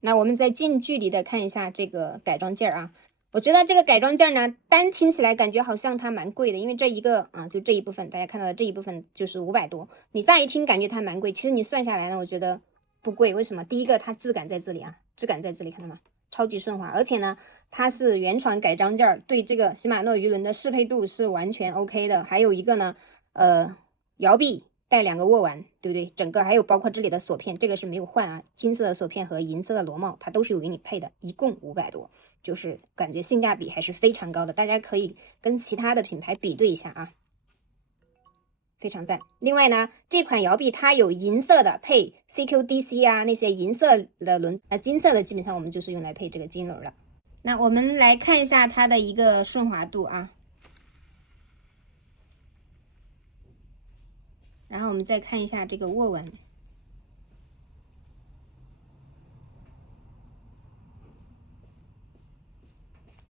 那我们再近距离的看一下这个改装件啊，我觉得这个改装件呢，单听起来感觉好像它蛮贵的，因为这一个啊，就这一部分大家看到的这一部分就是500多，你乍一听感觉它蛮贵，其实你算下来呢，我觉得不贵。为什么？第一个它质感在这里啊，质感在这里，看到吗？超级顺滑，而且呢，它是原厂改装件，对这个禧玛诺鱼轮的适配度是完全 OK 的。还有一个呢，摇臂带2个握腕，对不对？整个还有包括这里的锁片，这个是没有换啊，金色的锁片和银色的螺帽，它都是有给你配的，一共500多，就是感觉性价比还是非常高的，大家可以跟其他的品牌比对一下啊。非常赞。另外呢，这款摇臂它有银色的配 CQDC 啊，那些银色的轮，金色的基本上我们就是用来配这个金轮了。那我们来看一下它的一个顺滑度啊，然后我们再看一下这个握纹，